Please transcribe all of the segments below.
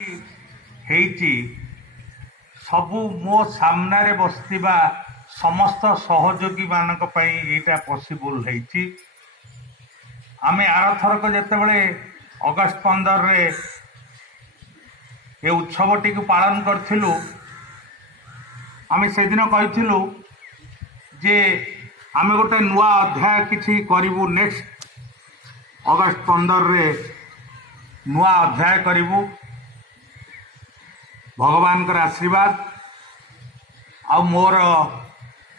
ହେଇଛି ସବୁ ମୋ ସାମ୍ନାରେ ବସିଥିବା ସମସ୍ତ ସହଯୋଗୀ ମାନଙ୍କ ପାଇଁ ଏଇଟା ପସିବୁଲ ହେଇଛି। ଆମେ ଆରଥରକ ଯେତେବେଳେ ଅଗଷ୍ଟ 15ରେ ଏ ଉତ୍ସବଟିକୁ ପାଳନ କରିଥିଲୁ, ଆମେ ସେଦିନ କହିଥିଲୁ ଯେ ଆମେ ଗୋଟେ ନୂଆ ଅଧ୍ୟାୟ କିଛି କରିବୁ। ନେକ୍ସଟ ଅଗଷ୍ଟ 15ରେ ନୂଆ ଅଧ୍ୟାୟ କରିବୁ। ଭଗବାନଙ୍କର ଆଶୀର୍ବାଦ ଆଉ ମୋର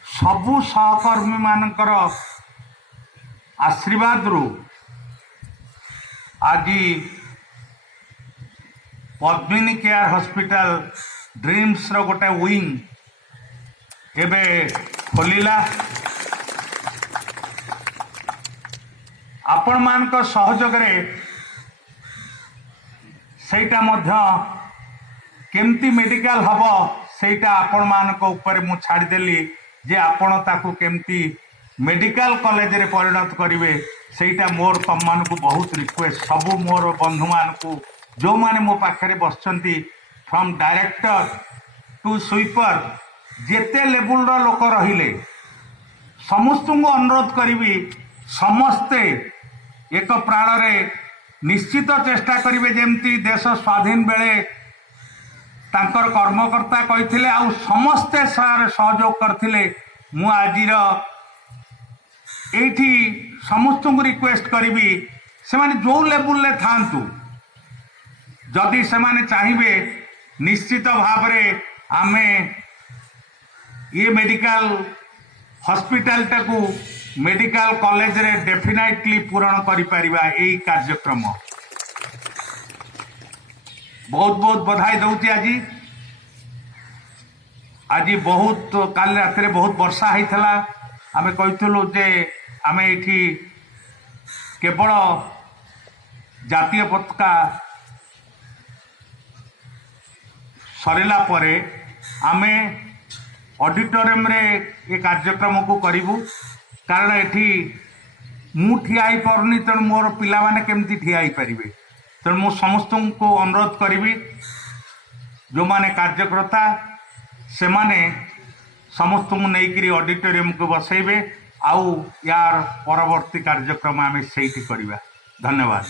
ସବୁ ସହକର୍ମୀ ମାନଙ୍କର ଆଶୀର୍ବାଦରୁ ଆଜି ପଦ୍ମିନୀ କେୟାର ହସ୍ପିଟାଲ ଡ୍ରିମ୍ସର ଗୋଟେ ୱିଙ୍ଗ ଏବେ ଖୋଲିଲା। ଆପଣମାନଙ୍କ ସହଯୋଗରେ ସେଇଟା ମଧ୍ୟ କେମିତି ମେଡିକାଲ ହବ ସେଇଟା ଆପଣମାନଙ୍କ ଉପରେ ମୁଁ ଛାଡ଼ିଦେଲି ଯେ ଆପଣ ତାକୁ କେମିତି ମେଡିକାଲ କଲେଜରେ ପରିଣତ କରିବେ। ସେଇଟା ମୋର ତମମାନଙ୍କୁ ବହୁତ ରିକ୍ୱେଷ୍ଟ, ସବୁ ମୋର ବନ୍ଧୁମାନଙ୍କୁ ଯେଉଁମାନେ ମୋ ପାଖରେ ବସିଛନ୍ତି, ଫ୍ରମ୍ ଡାଇରେକ୍ଟର ଟୁ ସୁଇପର, ଯେତେ ଲେବୁଲର ଲୋକ ରହିଲେ ସମସ୍ତଙ୍କୁ ଅନୁରୋଧ କରିବି, ସମସ୍ତେ ଏକ ପ୍ରାଣରେ ନିଶ୍ଚିତ ଚେଷ୍ଟା କରିବେ ଯେମିତି ଦେଶ ସ୍ୱାଧୀନ ବେଳେ ତାଙ୍କର କର୍ମକର୍ତ୍ତା କହିଥିଲେ ଆଉ ସମସ୍ତେ ସହଯୋଗ କରିଥିଲେ। ମୁଁ ଆଜିର ଏଇଠି ସମସ୍ତଙ୍କୁ ରିକ୍ୱେଷ୍ଟ କରିବି, ସେମାନେ ଯେଉଁ ଲେବୁଲରେ ଥାଆନ୍ତୁ, ଯଦି ସେମାନେ ଚାହିଁବେ ନିଶ୍ଚିତ ଭାବରେ ଆମେ ଏ ମେଡିକାଲ ହସ୍ପିଟାଲଟାକୁ ମେଡିକାଲ କଲେଜରେ ଡେଫିନାଇଟଲି ପୂରଣ କରିପାରିବା। ଏଇ କାର୍ଯ୍ୟକ୍ରମ ବହୁତ ବହୁତ ବଧାଇ ଦଉଛି। ଆଜି ବହୁତ କାଲି ରାତିରେ ବହୁତ ବର୍ଷା ହେଇଥିଲା। ଆମେ କହିଥିଲୁ ଯେ ଆମେ ଏଇଠି କେବଳ ଜାତୀୟ ପତାକା ସରିଲା ପରେ ଆମେ ଅଡିଟୋରିୟମରେ ଏ କାର୍ଯ୍ୟକ୍ରମକୁ କରିବୁ, କାରଣ ଏଠି ମୁଁ ଠିଆ ହେଇପାରୁନି, ତେଣୁ ମୋର ପିଲାମାନେ କେମିତି ଠିଆ ହେଇପାରିବେ। ତେଣୁ ମୁଁ ସମସ୍ତଙ୍କୁ ଅନୁରୋଧ କରିବି, ଯେଉଁମାନେ କାର୍ଯ୍ୟକର୍ତ୍ତା ସେମାନେ ସମସ୍ତଙ୍କୁ ନେଇକରି ଅଡିଟୋରିୟମକୁ ବସେଇବେ ଆଉ ୟାର ପରବର୍ତ୍ତୀ କାର୍ଯ୍ୟକ୍ରମ ଆମେ ସେଇଠି କରିବା। ଧନ୍ୟବାଦ।